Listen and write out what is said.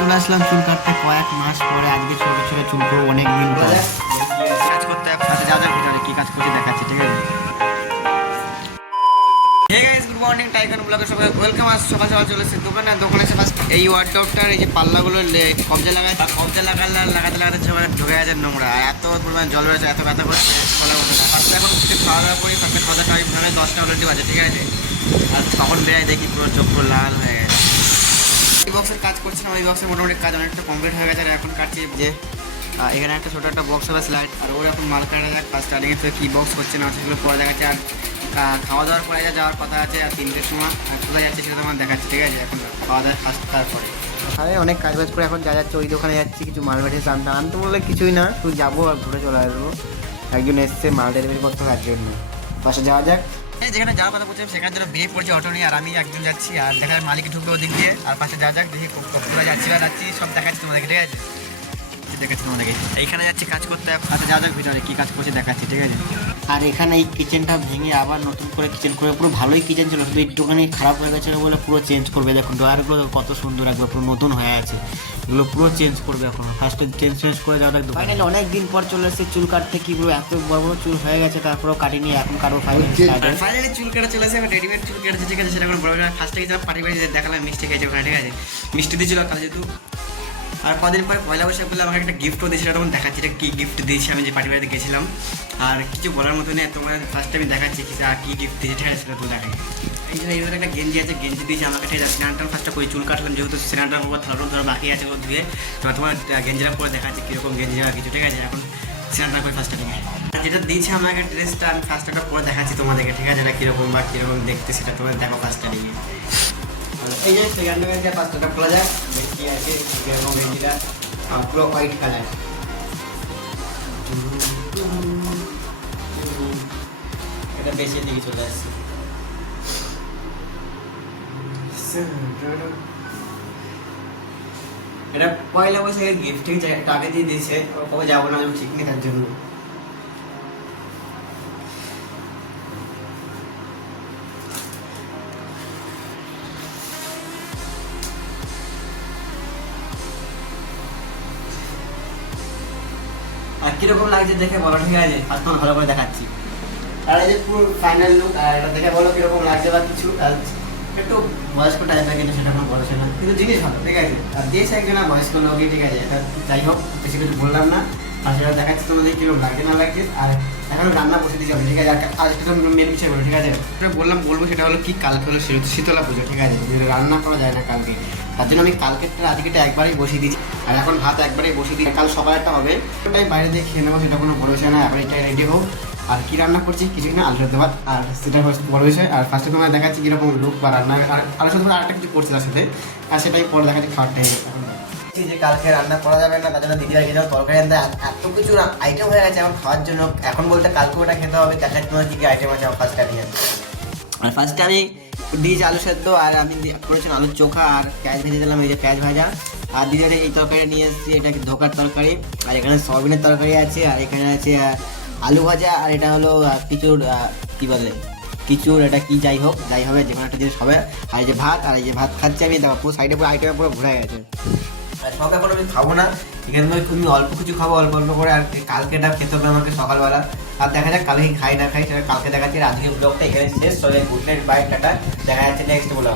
চলে আসলাম চুল কাটতে কয়েক মাস পরে। আজকে ছোট ছোট চুল করবো অনেক দিন পরে। কাজ করতে সাথে যাওয়া যাক ভিতরে কি কাজ করছি দেখাচ্ছি, ঠিক আছে? Hey guys, good morning. Tiger ব্লগে সবাই ওয়েলকাম। আজ সকাল সকাল চলে এসেছে দোকানে এসে ফার্স্ট এই ওয়ার্ডরোবটার এই যে পাল্লাগুলো কবজা লাগাতে লাগাতে সবাই ঢুকে গেছে নোংরা। আর এত পরিমাণ জল রয়েছে, এত ব্যথা করছে বলা বলতে না। ফার্স্টে এখন খাওয়া দাওয়া করি, ফার্স্টে খাওয়া দাওয়া খাই, 10টা অলরেডি বাজে, ঠিক আছে? আর তখন বেড়াই দেখি পুরো চোখ পুরো লাল হয়ে গেছে। এই বক্সের কাজ করছিলাম, এই বক্সের মোটামুটি কাজ অনেকটা কমপ্লিট হয়ে গেছে। আর এখন কাটছি যে এখানে একটা ছোটো একটা বক্স হবে স্লাইড। আর ওর এখন মাল কাটা যাক। ফার্স্ট স্টার্টিংয়ে তো কী বক্স করছে না সেগুলো পরে দেখাচ্ছে। আর খাওয়া দাওয়ার পরে যাওয়ার কথা আছে আর 3টের সময়। আর কোথায় যাচ্ছে সেটা তোমার দেখাচ্ছি, ঠিক আছে? এখন খাওয়া দাওয়া ফার্স্ট তারপরে আরে অনেক কাজ বাজ করে এখন যাচ্ছে ওই দোকানে যাচ্ছি। কিছু মাল বাড়িয়েছে আনতে বললে কিছুই না, শুধু যাবো আর ঘুরে চলে আসবো। একজন এসছে মাল ডেলিভারি করতে হবে, তার জন্য পাশে যাওয়া যাক। যেখানে যাওয়ার কথা বলছিলাম সেখানে জন্য বিয়ে পড়ছে অটো নিয়ে। আর আমি একজন যাচ্ছি, আর দেখা যায় মালিক ঢুকবে ওদিক দিয়ে। আর পাশে যাওয়া যাক, দেখি কোথায় যাচ্ছি সব দেখাচ্ছি তোমাদেরকে, ঠিক আছে? দেখাচ্ছি তোমাদেরকে। এইখানে যাচ্ছি কাজ করতে, পাশে যাওয়া যাক ভিতরে কী কাজ করছে দেখাচ্ছি, ঠিক আছে? আর এখানে এই কিচেনটা ভেঙে আবার নতুন করে কিচেন করে, পুরো ভালোই কিচেন ছিল, শুধু একটুখানি খারাপ হয়ে গেছিলো বলে পুরো চেঞ্জ করবে। দেখুন ড্রয়ারগুলো কত সুন্দর, একবার পুরো নতুন হয়ে আছে। এগুলো পুরো চেঞ্জ করবে এখন। ফার্স্টে চেঞ্জ করে যাওয়া একদম। ফাইনালি অনেক দিন পর চলে এসেছে চুল কাটতে। কি বলবো, এত বড় বড় চুল হয়ে গেছে, তারপরেও কাটিনি। এখন কারো ফাইনালি চুল কাটা চলে এসে রেডিমেড চুল কেটেছে, ঠিক আছে? সেটা কোনো বড় ফার্স্টে গেছিলাম পার্টি বাড়ি দেখালাম, মিষ্টি খেয়েছে ওখানে, ঠিক আছে? মিষ্টি দিয়েছিল কাল যেহেতু। আর কদিন পরে পয়লা বৈশাখ বলে আমাকে একটা গিফটও দিয়েছিল, তখন দেখাচ্ছি এটা কী গিফট দিয়েছি আমি যে পার্টি বাড়িতে গেছিলাম। আর কিছু বলার মতো নেই, তোমার ফার্স্ট আমি দেখাচ্ছি কী গিফট দিয়েছি, ঠিক আছে? সেটা তো দেখাই। এই যে এইভাবে একটা গেঞ্জি আছে, গেঞ্জি দিয়েছি আমাকে, ঠিক আছে? স্নানটান ফার্স্টটা করে চুল কাটলাম, যেহেতু স্নানটার উপর ধরো বাকি আছে ও ধুয়ে। তোমার গেঞ্জিটা পরে দেখাচ্ছি কীরকম গেঞ্জি আর কিছু, ঠিক আছে? এখন স্নানটা করে ফার্স্টটা নিয়ে যেটা দিয়েছে আমাকে ড্রেসটা আমি ফার্স্টটা পরে দেখাচ্ছি তোমাদেরকে, ঠিক আছে? এটা কীরকম বা কীরকম দেখতে সেটা তোমার দেখো ফার্স্টটা নিয়ে। এই যে সেকেন্ড গেঞ্জি ফার্স্টটা খোলা যায়, কী আছে কীরকম গেঞ্জিটা পুরো হোয়াইট কালার। এটা বেশি দিকে চলে আসছে। এটা পয়লা বৈশাখের গিফট, ঠিক আছে? একটা আগে দিয়ে দিয়েছে, কবে যাবো না ঠিক নেই তার জন্য। আর কিরকম লাগছে দেখে বলো, ঠিক আছে? ফার্স্ট ভালো করে দেখাচ্ছি। আর এই যে পুরো ফাইনাল লুক, আর এটা দেখে বলো কিরকম লাগছে বা কিছু। আর একটু বয়স্ক টাইপের, কিন্তু সেটা কোনো বলেছে না, কিন্তু জিনিস ভালো, ঠিক আছে? আর দিয়েছে একজন বয়স্ক লোকই, ঠিক আছে? এটা যাই হোক, বেশি কিছু বললাম না। আর সেটা দেখাচ্ছি তোমাদের কিরকম লাগছে না লাগছে। আর এখন রান্না বসে দিতে হবে, ঠিক আছে? আর সেটা মেন বিষয় বলো, ঠিক আছে? বলবো সেটা হলো কি, কালকে হলো শীতলা পুজো, ঠিক আছে? রান্না করা যায় না কালকে, তার জন্য আমি কালকেরটা আজকেটা একবারেই বসিয়ে দিচ্ছি। আর এখন ভাত একবারেই বসিয়ে দিই, কাল সকাল একটা হবে, ওটাই বাইরে দিয়ে খেয়ে নেবো, সেটা কোনো বড় বিষয় না। এখন এটাই রেডি হোক। আর কী রান্না করছি কিছু না, আলু সেদ্ধ ভাত, আর সেটা বড় বিষয়। আর ফার্স্টে তোমার দেখাচ্ছি কীরকম লুক বা রান্না। আর আলু সেদ্ধ ভাত আরেকটা কিছু করছে তার সাথে, আর সেটাই পরে দেখাচ্ছি খাওয়ার টাইমে। যে কালকে রান্না করা যাবে না, তার জন্য দিদিরা গেলেও তরকারি আনতে এত কিছু আইটেম হয়ে গেছে এখন খাওয়ার জন্য। এখন বলতে কালকে ওটা খেতে হবে, দেখাচ্ছি তোমার কী কী আইটেম আছে আমার ফার্স্টে নিয়ে। আর ফার্স্টে আমি দিয়েছি আলু সেদ্ধ, আর আমি করেছিলাম আলুর চোখা, আর পেঁয়াজ ভেজে দিলাম, এই যে পেঁয়াজ ভাজা। আর দিদারে এই তরকারি নিয়ে এসেছি, এটা ধোকার তরকারি। আর এখানে সয়াবিনের তরকারি আছে, আর এখানে আছে আলু ভাজা। আর এটা হলো কিছুর কী বলে কিছুর, এটা কি যাই হবে যে কোনো একটা জিনিস হবে। আর এই যে ভাত, আর এই যে ভাত খাচ্ছি আমি, দেখো পুরো সাইডে পুরো আইটেমে পুরো ঘুরে গেছে। আর সব এখন আমি খাবো না, এখানে আমি অল্প কিছু খাবো, অল্প করে। আর কালকে এটা খেতে হবে আমাকে সকালবেলা। আর দেখা যাক কালকে খাই না খাই সেটা কালকে দেখাচ্ছি। আর আজকের ব্লগটা এখানে শেষ। সবাই গুড নাইট, বাই, টাটা। দেখা যাচ্ছে নেক্সট ব্লগ।